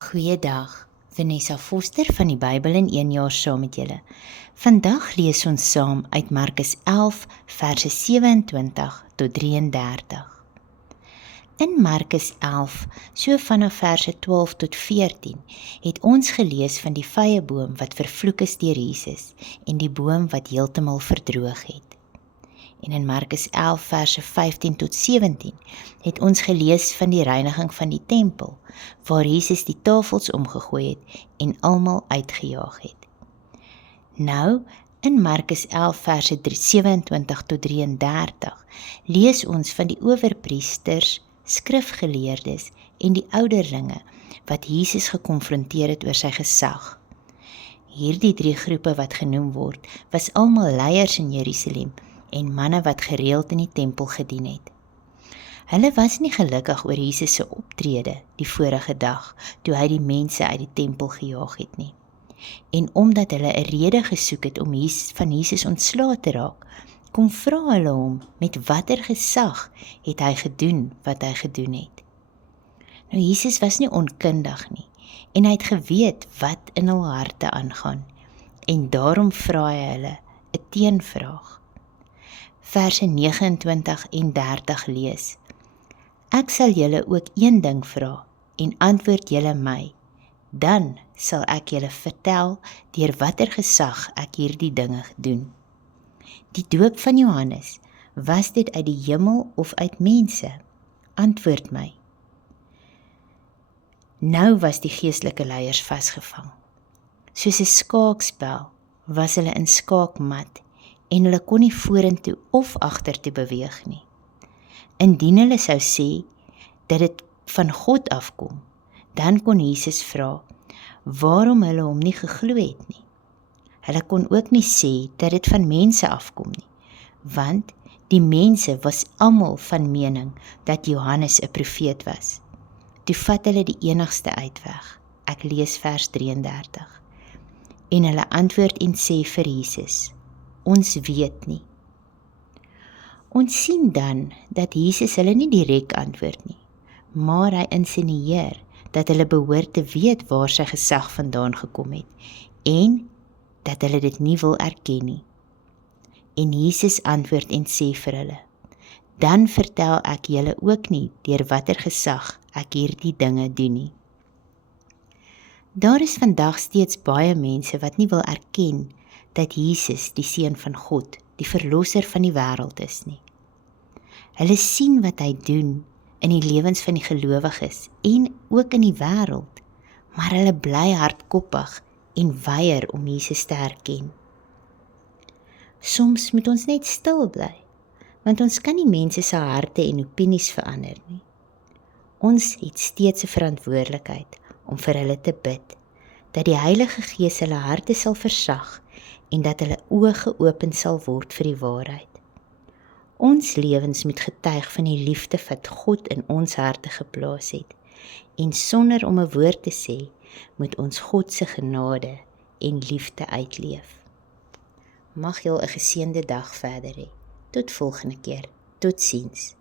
Goeiedag, Vanessa Foster van die Bybel in 1 jaar saam met julle. Vandag lees ons saam uit Markus 11 verse 27 tot 33. In Markus 11, so vanaf verse 12 tot 14, het ons gelees van die vyeboom wat vervloek is deur Jesus en die boom wat heeltemal verdroog het. En in Markus 11 verse 15 tot 17 het ons gelees van die reiniging van die tempel, waar Jesus die tafels omgegooi het en almal uitgejaag het. Nou, in Markus 11 verse 27 tot 33 lees ons van die owerpriesters, skrifgeleerdes en die ouderlinge wat Jesus gekonfronteer het oor sy gesag. Hierdie 3 groepe wat genoem word, was almal leiers in Jerusalem en manne wat gereeld in die tempel gedien het. Hulle was nie gelukkig oor Jesus se optrede die vorige dag, toe hy die mense uit die tempel gejaag het nie. En omdat hulle 'n rede gesoek het om van Jesus ontslae te raak, kom vra hulle hom met watter gesag het hy gedoen wat hy gedoen het. Nou Jesus was nie onkundig nie, en hy het geweet wat in hul harte aangaan, en daarom vra hy hulle 'n teenvraag. Verse 29 en 30 lees: Ek sal julle ook een ding vra, en antwoord julle my, dan sal ek julle vertel deur watter gesag ek hierdie dinge doen. Die doop van Johannes, was dit uit die hemel of uit mense? Antwoord my. Nou was die geestelike leiers vasgevang. Soos 'n skaakspel was hulle in skaakmat, en hulle kon nie vorentoe of agtertoe beweeg nie. Indien hulle sou sê dat dit van God afkom, dan kon Jesus vra waarom hulle hom nie geglo het nie. Hulle kon ook nie sê dat dit van mense afkom nie, want die mense was almal van mening dat Johannes 'n profeet was. Toe vat hulle die enigste uitweg. Ek lees vers 33. En hulle antwoord en sê vir Jesus: Ons weet nie. Ons sien dan dat Jesus hulle nie direk antwoord nie, maar hy insinueer dat hulle behoort te weet waar sy gesag vandaan gekom het, en dat hulle dit nie wil erken nie. En Jesus antwoord en sê vir hulle: Dan vertel ek julle ook nie deur watter gesag ek hierdie dinge doen nie. Daar is vandag steeds baie mense wat nie wil erken dat Jesus die Seun van God, die Verlosser van die wêreld is nie. Hulle sien wat hy doen in die lewens van die gelowiges en ook in die wêreld, maar hulle bly hardkoppig en weier om Jesus te erken. Soms moet ons net stil bly, want ons kan nie mense se harte en opinies verander nie. Ons het steeds 'n verantwoordelikheid om vir hulle te bid, dat die Heilige Gees hulle harte sal versag en dat hulle oë geopen sal word vir die waarheid. Ons lewens moet getuig van die liefde wat God in ons harte geplaas het, en sonder om 'n woord te sê, moet ons God se genade en liefde uitleef. Mag jy 'n geseënde dag verder hê. Tot volgende keer. Totsiens.